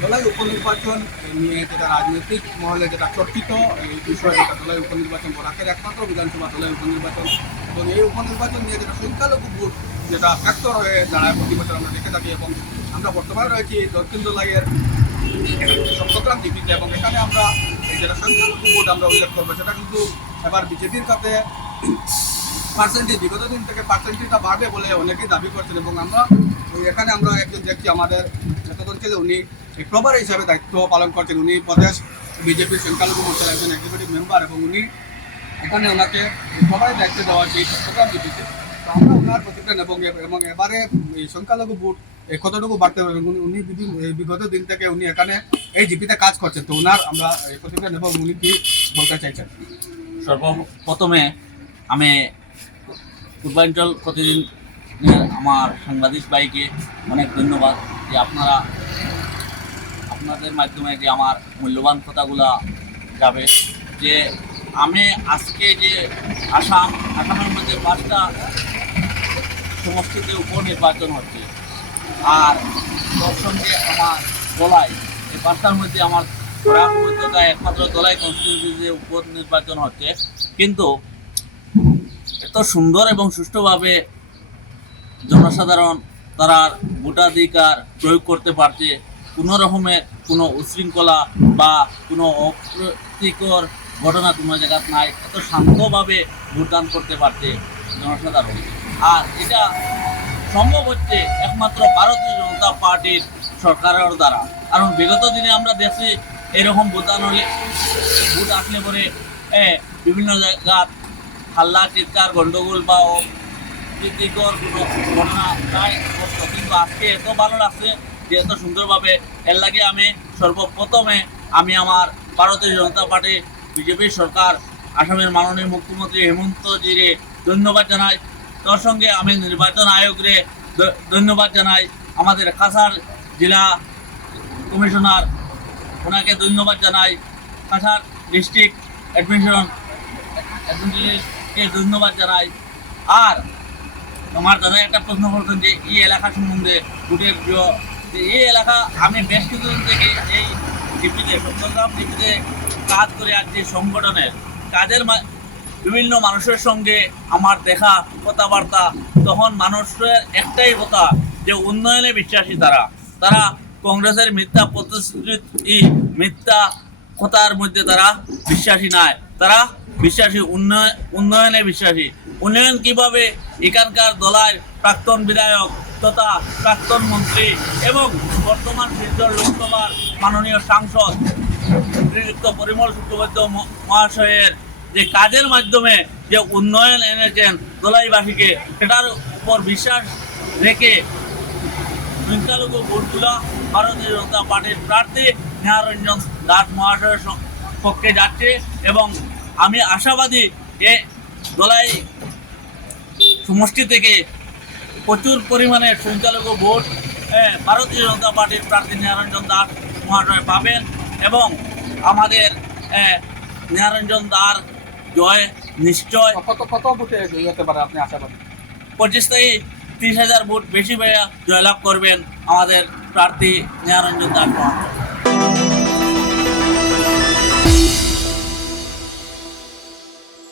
ধলাই উপনির্বাচন নিয়ে যেটা রাজনৈতিক মহলে যেটা চর্চিত এই বিষয়ে যেটা ধলাই উপনির্বাচন বরাকের একমাত্র বিধানসভা ধলাই উপনির্বাচন এবং এই উপনির্বাচন নিয়ে যেটা সংখ্যালঘু ভোট যেটা ফ্যাক্টর হয়ে দাঁড়ায় প্রতি বছর আমরা দেখে থাকি এবং আমরা বর্তমানে রয়েছি দক্ষিণ ধলাইয়ের চট্টগ্রাম ডিপিতে এবং এখানে আমরা এই যেটা সংখ্যালঘু ভোট আমরা উল্লেখ করবো সেটা কিন্তু এবার বিজেপির কাছে পার্সেন্টেজ বিগত দিন থেকে পার্সেন্টেজটা বাড়বে বলে অনেকেই দাবি করছেন এবং আমরা এখানে আমরা একজন দেখছি আমাদের যতজন ছিল উনি প্রভার হিসাবে দায়িত্ব পালন করছেন। উনি প্রদেশ বিজেপির সংখ্যালঘু মোর্চার একজন এক্সিকিউটিভ মেম্বার এবং উনি এখানে ওনাকে প্রভারের দায়িত্ব দেওয়া হয়েছে এই চট্টগ্রাম ডিপিতে। তো আমরা ওনার প্রতিক্রিয়া এবং এবারে এই সংখ্যালঘু ভোট কতটুকু বাড়তে পারবে উনি বিগত দিন থেকে উনি এখানে এই জিপিতে কাজ করছেন। তো ওনার আমরা এই প্রতিক্রিয়া নেব উনি কি বলতে চাইছেন। সর্বপ্রথমে আমি পূর্বাঞ্চল প্রতিদিন আমার সাংবাদিক ভাইকে অনেক ধন্যবাদ যে আপনাদের মাধ্যমে যে আমার মূল্যবান কথাগুলা যাবে। যে আমি আজকে যে আসামের মধ্যে 5টা সমষ্টিতে উপনির্বাচন হচ্ছে আর তার সঙ্গে আমার দলাই এই 5টার মধ্যে আমার একমাত্র দলাই কনস্টিটিউন্সিতে উপনির্বাচন হচ্ছে, কিন্তু এত সুন্দর এবং সুষ্ঠুভাবে জনসাধারণ তারা ভোটাধিকার প্রয়োগ করতে পারছে, কোনো রকমের কোনো উশৃঙ্খলা বা কোনো অপ্রীতিকর ঘটনা কোনো জায়গা নাই, এত শান্তভাবে ভোটদান করতে পারছে জনসাধারণ। আর এটা সম্ভব হচ্ছে একমাত্র ভারতীয় জনতা পার্টির সরকারের দ্বারা। কারণ বিগত দিনে আমরা দেখছি এরকম ভোটদান হলে ভোট আসলে পরে বিভিন্ন জায়গা হাল্লা চিৎকার গন্ডগোল বা অপ্রীতিকর কোনো ঘটনা প্রায় ঘটত, কিন্তু আজকে এত ভালো লাগছে যে এত সুন্দরভাবে। এর লাগে আমি সর্বপ্রথমে আমার ভারতীয় জনতা পার্টি বিজেপির সরকার আসামের মাননীয় মুখ্যমন্ত্রী হেমন্তজিরে ধন্যবাদ জানাই। তার সঙ্গে আমি নির্বাচন আয়োগরে ধন্যবাদ জানাই, আমাদের কাছাড় জেলা কমিশনার ওনাকে ধন্যবাদ জানাই, কাছাড় ডিস্ট্রিক্ট অ্যাডমিনিস্ট্রেশনকে ধন্যবাদ জানাই। আর আমার দাদা একটা প্রশ্ন করতেন যে এই এলাকা সম্বন্ধে ভোটের এই এলাকা আমি বেশ কিছুদিন থেকে এই ডিপিতে চট্টগ্রাম ডিপিতে কাজ করে আর যে সংগঠনের কাজের বিভিন্ন মানুষের সঙ্গে আমার দেখা কথাবার্তা, তখন মানুষের একটাই কথা যে উন্নয়নে বিশ্বাসী। তারা কংগ্রেসের মিথ্যা প্রতিশ্রুতি মিথ্যা কথার মধ্যে তারা বিশ্বাসী নয়, তারা বিশ্বাসী উন্নয়নে বিশ্বাসী। উন্নয়ন কিভাবে এখানকার দলার প্রাক্তন বিধায়ক তথা প্রাক্তন মন্ত্রী এবং বর্তমান শিলচর লোকসভার মাননীয় সাংসদ শ্রীযুক্ত পরিমল শুক্লবৈদ্য মহাশয়ের যে কাজের মাধ্যমে যে উন্নয়ন এনেছেন দলাইবাসীকে, সেটার উপর বিশ্বাস রেখে সংখ্যালঘু ভোটগুলো ভারতীয় জনতা পার্টির প্রার্থী স্নেহারঞ্জন দাস মহাশয়ের পক্ষে যাচ্ছে এবং আমি আশাবাদী যে দলাই সমষ্টি থেকে প্রচুর পরিমাণে সংখ্যালঘু ভোট ভারতীয় জনতা পার্টির প্রার্থী স্নেহারঞ্জন দাস মহাশয় পাবেন এবং আমাদের স্নেহারঞ্জন দাস জয় নিশ্চয়। কত ভোটে জয়ী হতে পারে আপনি আশাবাদী? 25 থেকে 30,000 ভোট বেশি জয়লাভ করবেন আমাদের প্রার্থী স্নেহারঞ্জন দাস মহাশয়।